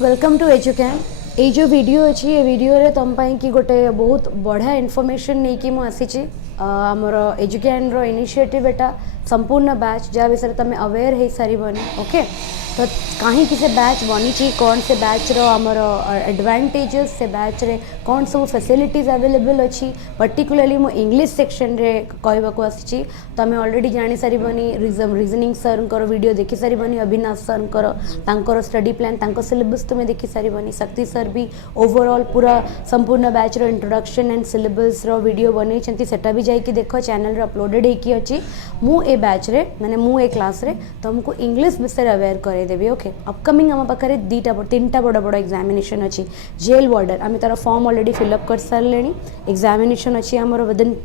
Welcome to एजुकैन। ये जो video अच्छी ये वीडियो रे तुम कि गोटे बहुत बढ़िया इनफॉरमेशन नहीं कि मुझे आमर एजुकैन रो इनिशिएटिव एटा संपूर्ण बैच जहाँ विषय तुम अवेयर हो सारी ओके। तो कहीं से बैच बनी कौन से बैच रो आमर एडवांटेजेस से बैच रे कौन सब फैसिलिटीज अवेलेबल अच्छी पर्टिकुलरली मो इंग्लिश सेक्शन रे कहवाक आसी तुम ऑलरेडी जानी सारी रीजनिंग सर वीडियो देखी सारी Avinash sir study plan syllabus तुम्हें देखी सारी शक्ति सर भी ओवरऑल पूरा संपूर्ण बैच रो इंट्रोडक्शन एंड सिलेबस रो वीडियो बनी सेटा भी जाइए देख चैनल अपलोडेड होगी अच्छी। मु ए बैच रे माने मु ए क्लास रे तुमको इंग्लिश विषय अवेयर करदेवी ओके। अपकमिंग आम पाखे तीन बड़ बड़ एग्जामिनेशन अच्छी जेल वार्डर आम तार फॉर्म ऑलरेडी फिलअप कर सारे एग्जामिनेशन अच्छी आमर विदिन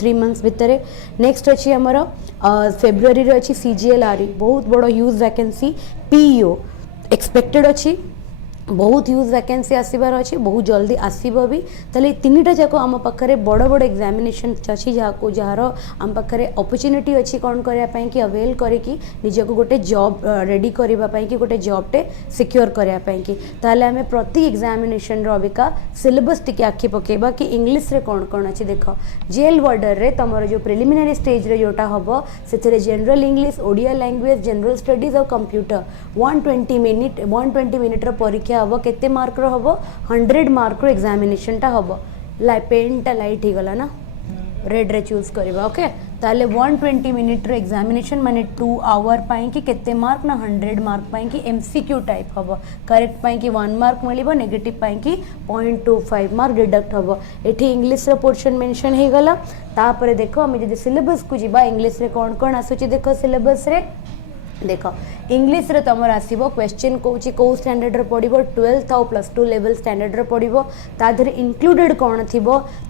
3 मंथ्स भितर। नेक्स्ट अच्छी आमर फेब्रुआरी अच्छी CGLRE बहुत बड़ ह्यूज वैकेंसी PEO एक्सपेक्टेड अच्छी बहुत ह्यूज वैकेंसी आसबार अच्छी बहुत जल्दी आसब भी। ताले तीनटा जाक आम पाखे बड़ बड़ एग्जामिनेशन अच्छी जहाँ जार आम पाखे अपॉर्चुनिटी अच्छी कौन करने कि अवेल करके निजक गोटे जॉब रेडी करने कि गोटे जॉबटे सिक्योर करने ताले आम प्रति एग्जामिनेशन अबिका सिलेबस टी आखि पकेबा कि इंग्लिश रे कौन कौन अच्छी देख। जेल वार्डर रे तुम जो प्रिलिमिनारी स्टेज रे जोटा हम से general English Odia language general studies और कंप्यूटर 120 मिनिट परीक्षा हम केते मार्क रो हम 100 मार्क रो एग्जामिनेशन टा हम पेन टा लाइट ही गला ना रेड रे चूज करबा ओके। ताले 120 मिनिट रो एग्जामिनेशन माने 2 आवर पाई कि केते मार्क ना 100 मार्क पाई कि MCQ टाइप हम करेक्ट पाई कि 1 मार्क मिलिबो नेगेटिव पाई कि 0.25 मार्क डिडक्ट हम। एठी इंग्लिश रो पोर्शन मेंशन हे गला। तापर देखो हम जदी सिलेबस को जिबा इंग्लिश रे कोन कोन आसुची देखो सिलेबस रे देख इंग्लिश रे तुम आसो क्वेश्चन कौच कौ स्टैंडर्ड पड़ो 12th और +2 लेवल स्टैंडर्ड पड़ो ताधर इनक्लूडेड कौन थी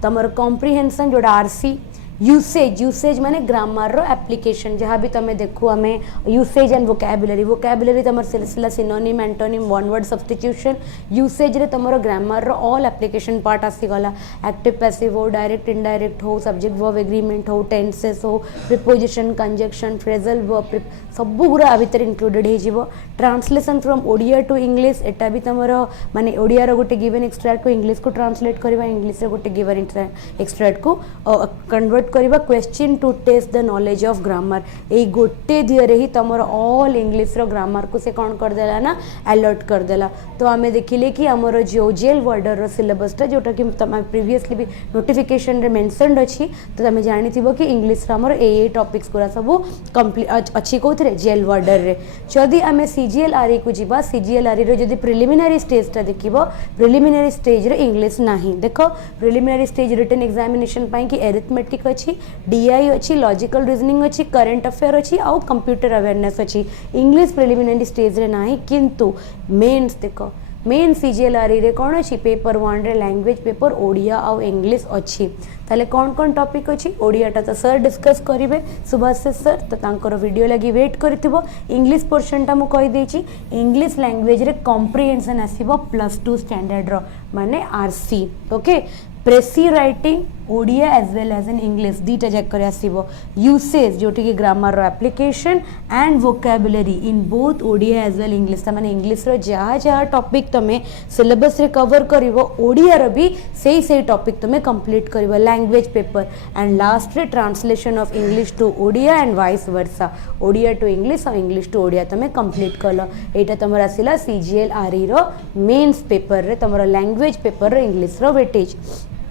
तुम कॉम्प्रिहेंशन जोड़ा RC यूसेज माने ग्रामर रो एप्लीकेशन जहाँ भी तुम देखो आम यूसेज एंड वोकैबुलरी तुम सिलसिला synonym antonym one word substitution usage रे तुम ग्रामर रो ऑल एप्लीकेशन पार्ट आसीगला एक्टिव पैसिव हो डायरेक्ट इनडायरेक्ट हो सब्जेक्ट वर्ब एग्रीमेंट हो टेंसेस हो प्रिपोजिशन कंजक्शन फ्रेजल वर्ब सब गुरा आ भितर इनक्लूडेड हो। Translation from Odia to English एटा भी तुम माने ओडिया रो गोटे गिवन एक्सट्रैक्ट को इंग्लिश को ट्रांसलेट करवा इंग्लिश रे गोटे गिवन एक्सट्रैक्ट को कन्वर्ट करवा question to test the knowledge of grammar ए गोटे दियरे ही तुम ऑल इंग्लिश रो ग्रामर को से कौन करदेला ना अलर्ट करदेला। तो आम देखिले कि आमर जो जेल वार्डर रो सिलेबसटा जोटा कि तुम प्रीवियसली भी नोटिफिकेशन रे मेंशनड अच्छी तो तुम जानी कि इंग्लिश आमर ए टॉपिक्स गुरा सब कंप्लीट अच्छी कौन जेल वार्डर रे। जदि आम CGLRE को जीवा CGLRE रो जदि प्रिलिमिनारी स्टेजटा देखिबो प्रिलिमिनारी स्टेज रे इंग्लिश नाही देख प्रिलिमिनारी स्टेज रिटन एग्जामिनेशन पाई कि एरिथमेटिक अच्छी DI अच्छी लॉजिकल रीजनिंग अच्छी करंट अफेयर अच्छी आउ कंप्यूटर अवेयरनेस अच्छी इंग्लिश प्रिलिमिनारी स्टेज रे नाही किंतु मेन्स देख मेन CGLRE रे कौन अच्छी पेपर 1 रे लैंग्वेज पेपर ओडिया आउ इंग्लिश अच्छी ताले कौन कौन टॉपिक अच्छी ओडियाटा तो सर डिस्कस करेंगे सुभाष सर तो तांकर वीडियो लगी वेट करथिबो। इंग्लिश पोर्शनटा मु कहि देछि इंग्लिश लैंग्वेज रे कॉम्प्रिहेंशन आसीबो +2 स्टैंडर्ड रो माने RC okay. Precis writing Odia as well as in English दीटा जैक कर आसीबो। यूसेज जोटी कि ग्रामर रो application and vocabulary in both Odia as well English माने इंग्लिश रो जहाँ जहाँ टॉपिक तमे सिलेबस रे कवर करिवो ओडिया रो भी सेही टॉपिक तमे कंप्लीट करिवो लैंग्वेज पेपर एंड लास्ट रे translation of English to Odia and vice versa Odia to English और इंग्लिश टू ओडिया तमे कंप्लीट कल। एटा तमर आसिला CGLRE रो मेन्स पेपर रे तमर लैंग्वेज पेपर रो इंग्लिश रो वेटेज।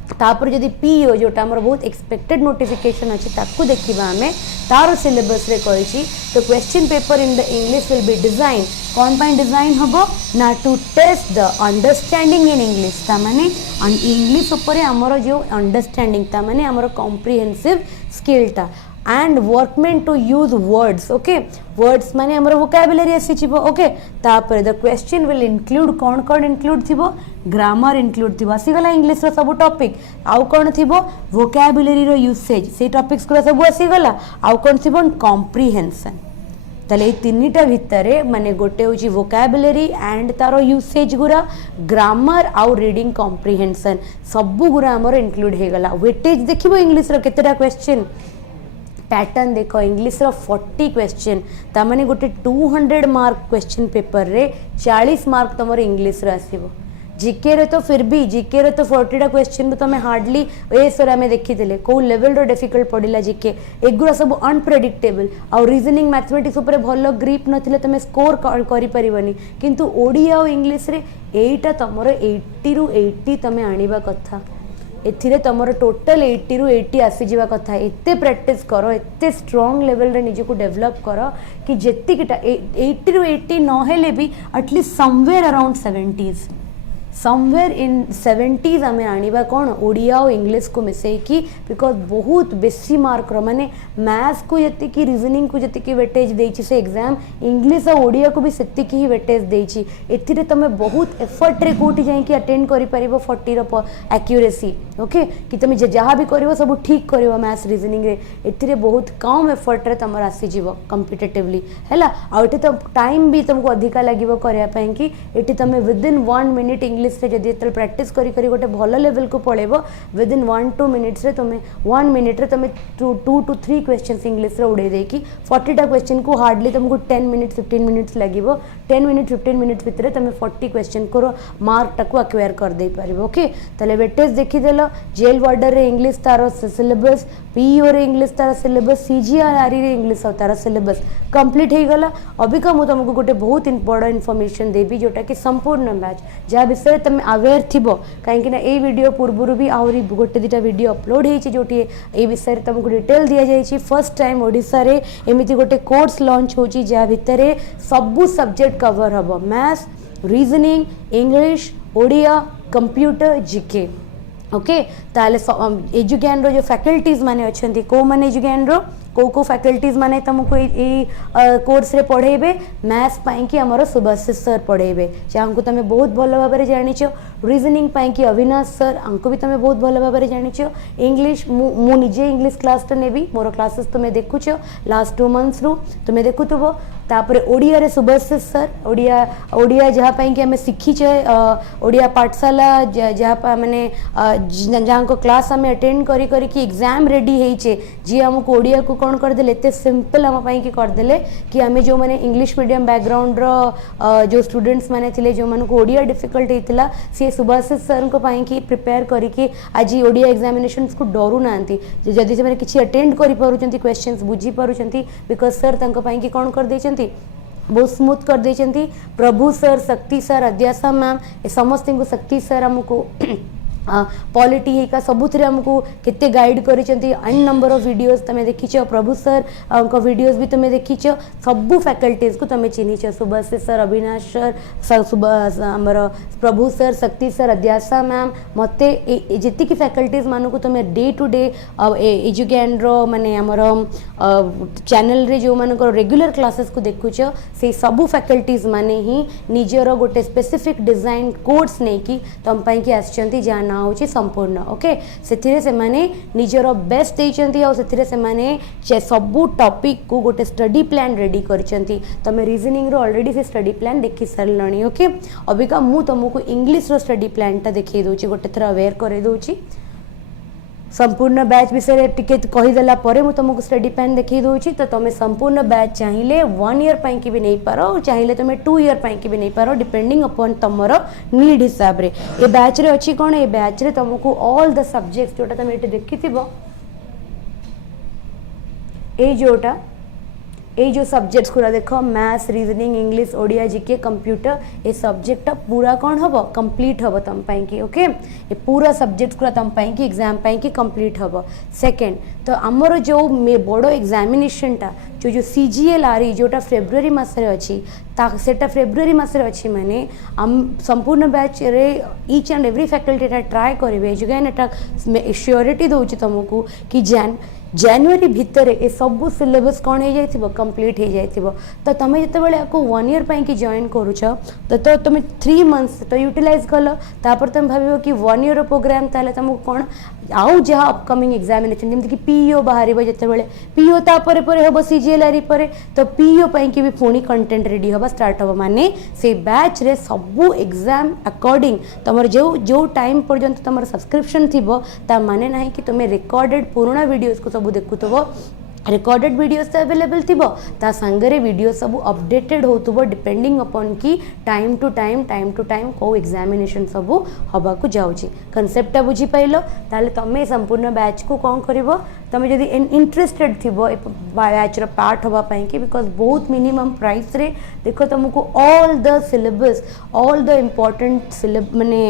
तापर जदि PEO जोटा हमर बहुत एक्सपेक्टेड नोटिफिकेशन अच्छी ताकू देखिबा हमें तार सिलेबस रे कहिछि तो question paper in the English will be design कौन पाई डिजाइन हबो ना to test the understanding in English ता माने इंग्लिश ऊपर हमर जो अंडरस्टैंडिंग ता माने हमर कॉम्प्रिहेंसिव स्किलटा एंड वर्कमेंट to use words okay words माने हमर वोकैबुलरी आसीचिबो ओके। तापर द क्वेश्चन विल इंक्लूड कौन कौन इंक्लूड थिबो ग्रामर इंक्लूड थिबो आसीगला इंग्लिश रो सब टॉपिक आउ कौन थिबो वोकैबुलरी रो यूसेज से टॉपिक्स को सब आसीगला आउ कौन थिबो कॉम्प्रिहेंशन ताले तीनटा भितरे माने गोटे होची वोकैबुलरी एंड तारो यूसेज गुरा ग्रामर आउ रीडिंग कॉम्प्रिहेंशन सब गुरा हमर इंक्लूड हे गला। वेटेज देखिबो इंग्लिश रो केतेटा क्वेश्चन पैटर्न देख इंग्लिश रो 40 क्वेश्चन तामाने गोटे 200 मार्क क्वेश्चन पेपर रे 40 मार्क तुम इंग्लिश रे आसीबो जीके रे तो फिर भी जीके रे तो 40टा क्वेश्चन तुम हार्डली ए सर आम देखी कौ लेवल रो डिफिकल्ट पड़ा जीके एगुरा सब अनप्रेडिक्टेबल आउ रीजनिंग मैथमेटिक्स ऊपर भल ग्रिप नथिले तुम स्कोर करि परिबनी किंतु ओडिया और इंग्लिश रे एटा तमरो 80 रु 80 तुम आनिबा कथा एथिरे तमरो टोटल 80 रु 80 आसी जीवा कथा एते प्रैक्टिस करो एते स्ट्रांग लेवल रे निजे को डेवलप करो कि जेतिकिटा 80 रु 80 न हेले भी at least somewhere around 70s somewhere in 70s आम आनिबा कौन ओडिया और इंग्लिश को मिसेकी बिकॉज बहुत बेसी मार्क माने मैथ्स को जी रीजनिंग को जी वेटेज देछि से एग्जाम इंग्लिश और ओडिया को भी सेतिक ही वेटेज देछि एथिरे तमे बहुत एफर्ट रे कोठी जाई कि अटेंड करि परिबो 40 रो एक्यूरेसी ओके कि तुम जहाँ भी कर सब ठीक कर मैथ्स रीजनिंग रे एथिरे बहुत कम एफर्ट रे तुम आसी जीवो कम्पिटेटिवली हैला आउटे तो टाइम भी तुमको अधिका लागिवो करिया पई कि एठी तुम विदिन 1 मिनिट इंग्लिश रे जदि एतल प्रैक्टिस करी करी गोटे भल लेवल को पळेबो विदिन 1-2 मिनिट्स रे तुम 1 मिनिट रे तुम 2 to 3 क्वेश्चंस इंग्लिश रे उड़े देकी 40टा क्वेश्चन को हार्डली तुमको 10 मिनिट्स 15 मिनिट्स लागिवो 10 मिनिट 15 मिनिट्स भितर तुम 40 क्वेश्चन को मार्क टाको एक्वायर कर दे पारिबो ओके तले वेटेज देखि देलो जेल बॉर्डर रे इंग्लिश तार सिलेबस पीओ रे इंग्लिश तार सिलेबस सीजीआरआरई रे इंग्लिश तार सिलेबस कंप्लीट हो गला अबिका मु तुमको गोटे बहुत बड़ इनफॉरमेशन देबी जोटा कि संपूर्ण बैच जहाँ विषय तुम अवेयर थिबो कहीं ना ए वीडियो पूर्व भी आहरी गोटे दुटा वीडियो अपलोड होती जोटी ए विषय तुमको डिटेल दि जाइए फर्स्ट टाइम ओडिशा रे एमिति गोटे कोर्स लॉन्च होची जहाँ भितर सबू सब्जेक्ट कवर हम maths reasoning English Odia computer GK okay ताले एजुकेन रो जो फैकल्टीज माने अच्छी को माने एजुकेन रो को फैकल्टीज माने तुमको कोर्स रे पढ़ेबे मैथ्स पाई कि हमर सुभाषिष सर पढ़ेबे जहाँको तुम बहुत भल भाव में जानिच रीजनिंग पाई कि अविनाश सर आंको भी तुम बहुत भल भाव में जानिच इंग्लिश मु निजे इंग्लिश क्लास टा नेबी मोर क्लासेस तुम देखुच लास्ट 2 मंथ्स रु तुम देखुथबो तापर ओडिया रे सुभाषिष सर ओडिया जहाँ पाई कि हमें शिखीचे ओडिया पाठशाला जहाँ माने जहाँ को क्लास आम अटेंड करी करी कि एग्जाम रेडी होइचे जी हमको ओडिया को कौन करदे एते सिंपल आम पाई कि करदे कि आम जो मैंने इंग्लिश मीडियम बैकग्राउंड रो जो स्टूडेंट्स माने थिले जो मानको ओडिया डिफिकल्ट होइतिला से सुभाषिष सर को पाई कि प्रिपेयर करी कि आज ओडिया एग्जामिनेशंस को डरू नांती जदि से माने किछि अटेंड करि पारुचंती क्वेश्चंस बुझी पारुचंती बिकॉज सर तंको पाई कि कौन कर देचंती बहुत स्मूथ कर देचंती प्रभु सर शक्ति सर अध्यासा मैम ए समस्त को शक्ति सर हमको पॉलिटी हिका सबुथ आमको केते गाइड करिसेंती अन नंबर ऑफ वीडियोस तुम देखिछ प्रभु सर को वीडियोस भी तुम देखिछ सबु फैकल्टीज को तुम चिन्हिछ सुभाषिष सर अविनाश सर आमर प्रभु सर शक्ति सर अध्यासा मैम मते जेति की फैकल्टीज मान को तुम डे टू डे एजुकेन रो माने आमर चैनल रे जो मान रेगुलर क्लासेस को देखुछ से सबु फैकल्टीज माने ही निजर गोटे स्पेसिफिक डिजाइन कोर्स नहीं कि तुम पाई कि आछंती जाना होची संपूर्ण ओके सेथिरे से माने निजर बेस्ट देचंती और सेथिरे से माने सबु टॉपिक को गोटे स्टडी प्लान रेडी करचंती तमे रीजनिंग रो ऑलरेडी से स्टडी प्लान देखि सरलणी ओके अबिका मु तुमको इंग्लिश रो स्टडी प्लान ता देखि दोची गोटे थरा अवेयर करे दोची संपूर्ण बैच विषय टिके कहीदेला परे मु तुमको स्टडी प्लान देखी दूची तो तुम संपूर्ण बैच चाहिए 1 ईयर पाई कि भी नहीं पार और चाहिए तुम 2 ईयर पाई कि भी नहीं पार डिपेंडिंग अपॉन तुमर नीड हिसाब रे ए बैच रे अच्छी कौन ए बैच रे तुमको ऑल द सब्जेक्ट्स जोटा तुम ये देखिथिबो ए जोटा ये जो सब्जेक्ट्स पूरा देख maths reasoning English Odia GK computer ये सब्जेक्ट पूरा कौन हम कंप्लीट हम तुम पाई ओके ये पूरा सब्जेक्ट्स पूरा तुम पाई एग्जाम पाई कंप्लीट हम सेकेंड तो आमर जो बड़ एग्जामिनेशन टा जो CGL-RE जोटा फेब्रुआरी मासरे अच्छी सेटा फेब्रुआरी मासरे अच्छी माने संपूर्ण बैच रे each and every faculty try करेंगे एजुकेन एटा श्योरिटी दूची तुमको कि जनवरी भितर ए सबू सिलेबस कौन हो जाइथिबो कंप्लीट हो जाइथिबो तो तुम जिते बळे आपको 1 ईयर पाई कि जॉइन करूछ तो तुम 3 मंथ्स तो यूटिलाइज कल तापर तुम भाबिबो कि 1 ईयर प्रोग्राम ताले तुमको कौन आउ जहाँ अपकमिंग एग्जामिनेशन जमी कि पीओ बाहर जिते बड़े पीओ तापर हम CGL-RE पर तो पीओ पाई कि भी पुणी कंटेंट रेडी हवा स्टार्ट हम माने से बैच रे सबू एग्जाम अकॉर्डिंग तुम जो टाइम पर्यंत तुम सब्सक्रिप्शन थी ता माने ना कि तुम रिकॉर्डेड पुराना वीडियोस को सब देखुथबो रिकॉर्डेड वीडियोस तो अवेलेबल थिबो ता संगरे वीडियो सब अपडेटेड होतुबो डिपेंडिंग अपॉन की टाइम टू टाइम को एग्जामिनेशन सब हवा को जाउची कांसेप्टटा बुझी पाइलो ताले तमे संपूर्ण बैच को कोन करिवो तमे जदी इंटरेस्टेड थिबो ए बैच रो पार्ट हवा पई कि बिकॉज बहुत मिनिमम प्राइस रे देखो तुमको all the syllabus all the important माने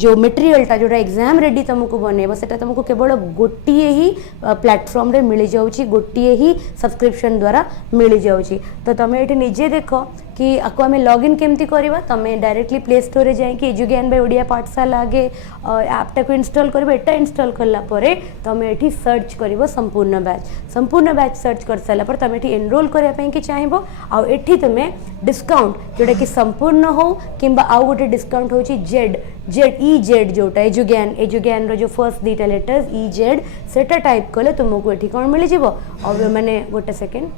जो मटेरियलटा जोटा एग्जाम रेडी तुमको बनइब से तुमको केवल गोटे ही प्लेटफॉर्म रे मिल जाउची गोटे ही सब्सक्रिप्शन द्वारा मिल जाउची तो तुम ये निजे देख कि आपको आम लॉगिन केमती करवा तुम डायरेक्टली प्ले स्टोर रे जाइए एजुज्ञान बाय ओडिया पाठशाला आगे ऐपटा को इंस्टॉल कर एटा इंस्टॉल कला परे तुम ये सर्च कर संपूर्ण बैच सर्च कर सारा पर तुम ये एनरोल करने कि चाहब आठी तुम डिस्काउंट जोटा कि संपूर्ण हो कि आउ गोटे डिस्काउंट हो जेड जोटा एजुज्ञान रो जो फर्स्ट दीटा लेटर्स जेड सेटा टाइप कले तुमको ये कौन मिल जाव माने गोटे सेकेंड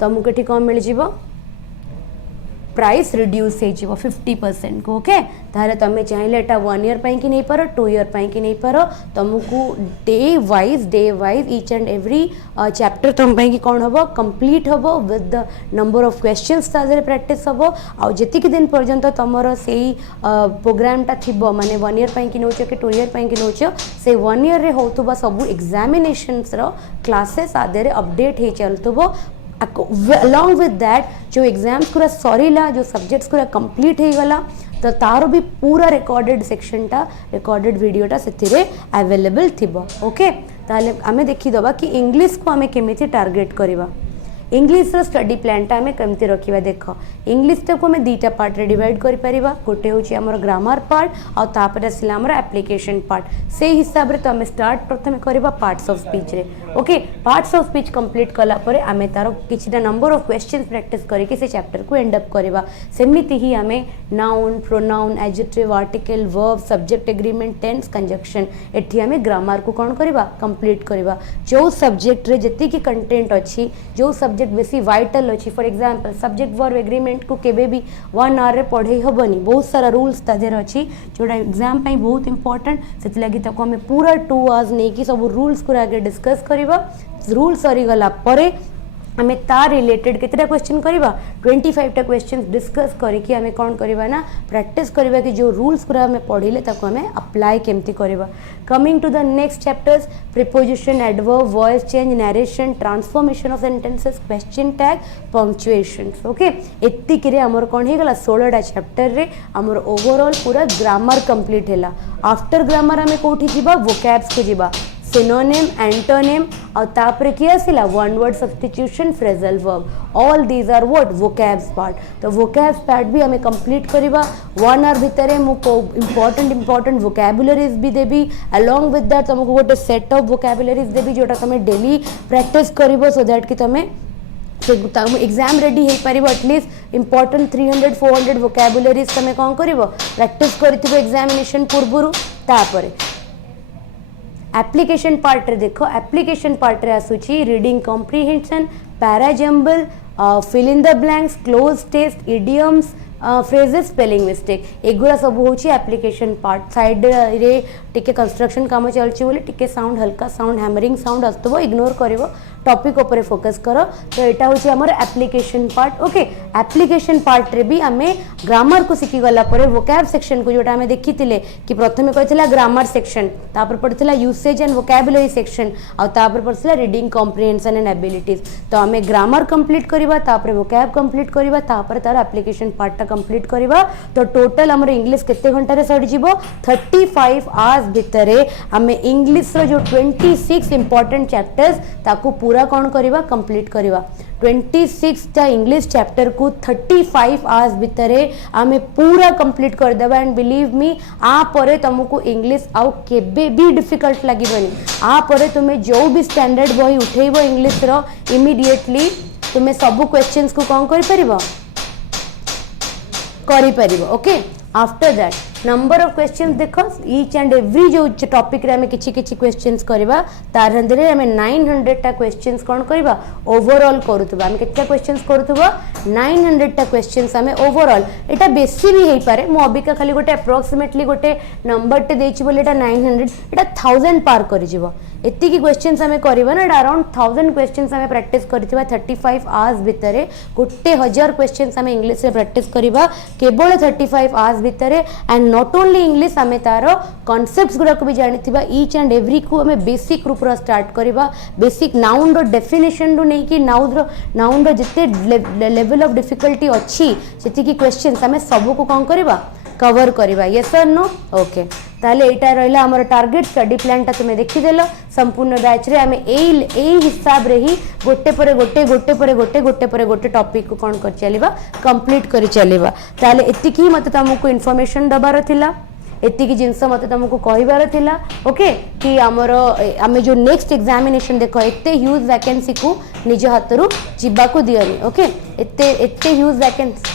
तुमको ये कौन मिल जाव प्राइस रिड्यूस हो 50% को ओके तारे तुम चाहिए एटा 1 ईयर कि नहीं पार 2 ईयर कि नहीं पार तुमको day wise each and every chapter तुम कि कौन हम कंप्लीट हम with the number of questions ताजरे प्रैक्टिस हम आती दिन पर्यंत तुम से प्रोग्रामटा थी माने 1 ईयर कि नौच कि 2 ईयर कि नौच से 1 ईयर होता सब एग्जामिनेशंस क्लासेस आदि अपडेट हो चलुव along with that जो एग्जाम्स पूरा सरीला जो सब्जेक्ट्स पूरा कंप्लीट हो गला तो तार भी पूरा रिकॉर्डेड सेक्शनटा रिकॉर्डेड वीडियोटा से अवेलेबल थिबो ओके ताले आमे देखिदबा कि इंग्लिश को आमे केमिति टार्गेट करबा इंग्लिश रो स्टडी प्लानटा आमे केमती रखिबा देख इंग्लिश को आमे दुईटा पार्ट रे डिवाइड करि परिबा गोटे होची हमर ग्रामर पार्ट आ तापर आसिला हमर एप्लीकेशन पार्ट से हिसाब रे तो आमे स्टार्ट प्रथमे करबा पार्ट्स ऑफ स्पीच रे okay parts of speech complete कला परे आमे तारो किछिटा नंबर ऑफ क्वेश्चंस प्रैक्टिस करके से चैप्टर को एंड अप करबा सेमिति ही आमे noun pronoun adjective article verb subject agreement tense conjunction एठी आमे ग्रामर को कोन करबा कंप्लीट करबा जो सब्जेक्ट रे जति की कंटेंट अछि जो सब्जेक्ट बेसी वाइटल अच्छी for example subject verb agreement को केबे भी 1 आवर रे पढ़े हबनी बहुत सारा रूल्स तादेर अच्छी जोड़ा एग्जाम पाई बहुत इंपोर्टेंट से लगी तक हमें पूरा 2 आवर्स नहीं कि सब रूल्स को आगे डिस्कस करबा रूल सरी गला परे आमे तार रिलेटेड केतेटा क्वेश्चन करबा 25 टा क्वेश्चंस डिस्कस करके आमे कोन करबा ना प्रैक्टिस करबा कि जो रूल्स पूरा हमें पढ़िले ताको हमें अप्लाई केमती करबा coming to the next chapters preposition adverb voice change narration transformation of sentences question tag punctuations okay एतिक रे हमर कोन हे गला 16 टा चैप्टर रे हमर ओवरऑल पूरा ग्रामर कंप्लीट हैला आफ्टर ग्रामर हमें कोठी जीबा वोकैब्स को जीबा सिनोनिम एंटोनिम और तापर की आसिला one word substitution phrasal verb all these are what vocabs part तो वोकैब्स पार्ट भी हमें कंप्लीट करबा 1 आवर भितर मुको इंपोर्टेंट वोकैबुलरीज भी देबी अलोंग विथ दैट तुमको गोटे सेट ऑफ वोकैबुलरीज देबी जोटा तुम डेली प्रैक्टिस करबो सो दैट कि तुम एग्जाम रेडी हो पार एटलिस्ट इंपोर्टेंट 300-400 वोकैबुलरीज तुम कौन कर प्रैक्टिस कर एग्जामिनेशन पूर्व तापर एप्लिकेशन पार्ट रे देखो एप्लिकेशन पार्ट रे आसुची reading comprehension parajumble fill in the blanks cloze test idioms phrases spelling mistake एगुड़ा सब होची एप्लिकेशन पार्ट साइड रे टिके कंस्ट्रक्शन काम चलची बोले टिके साउंड हल्का साउंड हैमरिंग साउंड आसतबो इग्नोर करिवो टॉपिक ऊपर फोकस करो तो यहाँ हूँ आमर application part okay application part रे भी आमे ग्रामर को शिखी गला परे वोकैब सेक्शन को जोटा आमे देखी थिले कि प्रथमे कहथिला ग्रामर सेक्शन तापर पड़थिला यूसेज एंड वोकैबुलरी सेक्शन आ तापर पड़थिला रीडिंग कॉम्प्रिहेंशन एंड एबिलिटीज तो आमे ग्रामर कंप्लीट करबा तापर वोकैब कंप्लीट करबा तापर तार एप्लिकेशन पार्ट कंप्लीट करबा तो टोटल हमर इंग्लिश केते घंटा रे सड जिवो 35 आवर्स भितरे आमे इंग्लिश रो जो 26 इंपोर्टेंट चैप्टर्स ताको पूरा कौन करवा कंप्लीट करवा 26 टा इंग्लिश चैप्टर को 35 आवर्स भितरे आमे पूरा कंप्लीट कर देबा एंड बिलीव मी आ परे तुमको इंग्लिश आउ केबे भी डिफिकल्ट लागिबनी आ परे तुमे जो भी स्टैंडर्ड बही उठेइबो इंग्लिश रो इमीडिएटली तुमे सब क्वेश्चंस को कौन करि परिबो okay after that number of questions देखो ईच एंड एवरी जो टॉपिक रे हमें किछि किछि क्वेश्चंस करबा तार हंदरे हमें 900 टा क्वेश्चंस कोन करबा ओवरऑल करूतबा हम केतना क्वेश्चंस करूतबा 900 टा क्वेश्चंस हमें ओवरऑल एटा बेसी भी हेई पारे मो अबिका खाली गोटे अप्रोक्सीमेटली गोटे नंबर टे देछि बोले एटा 900 एटा 1000 पार करि जिवो एति की क्वेश्चंस हमें करबा ना अराउंड 1000 क्वेश्चंस हमें प्रैक्टिस करथिबा 35 आवर्स भितरे गोटे 1000 क्वेश्चंस हमें इंग्लिश रे प्रैक्टिस करबा केवल 35 आवर्स भितरे एंड नॉट ओनली इंग्लिश हमें तार कॉन्सेप्ट्स गुड़ा को भी जानिथिबा ईच एंड एवरी को हमें बेसिक रूप रो स्टार्ट करबा बेसिक नाउन रो डेफिनेशन रो नै कि नाउन रो जते लेवल ऑफ डिफिकल्टी अछि सेति की क्वेश्चंस हमें सब को कोन करबा कवर करबा यस और नो ओके ताले एटा रहला हमर टारगेट स्टडी प्लान ता तुमे देखि देलो संपूर्ण बैच रे हमें एई हिसाब रे ही गोटे परे गोटे टॉपिक को कोन कर चलीबा कंप्लीट करि चलीबा ताले एतिकी मते तुमको इन्फॉर्मेशन दबार थिला एतिकी जिंस मते तुमको कहिबार थिला ओके कि हमर हमें जो नेक्स्ट एग्जामिनेशन देखो एते ह्यूज वैकेंसी को निज हातरू जिबा को दियनी ओके एते ह्यूज वैकेंसी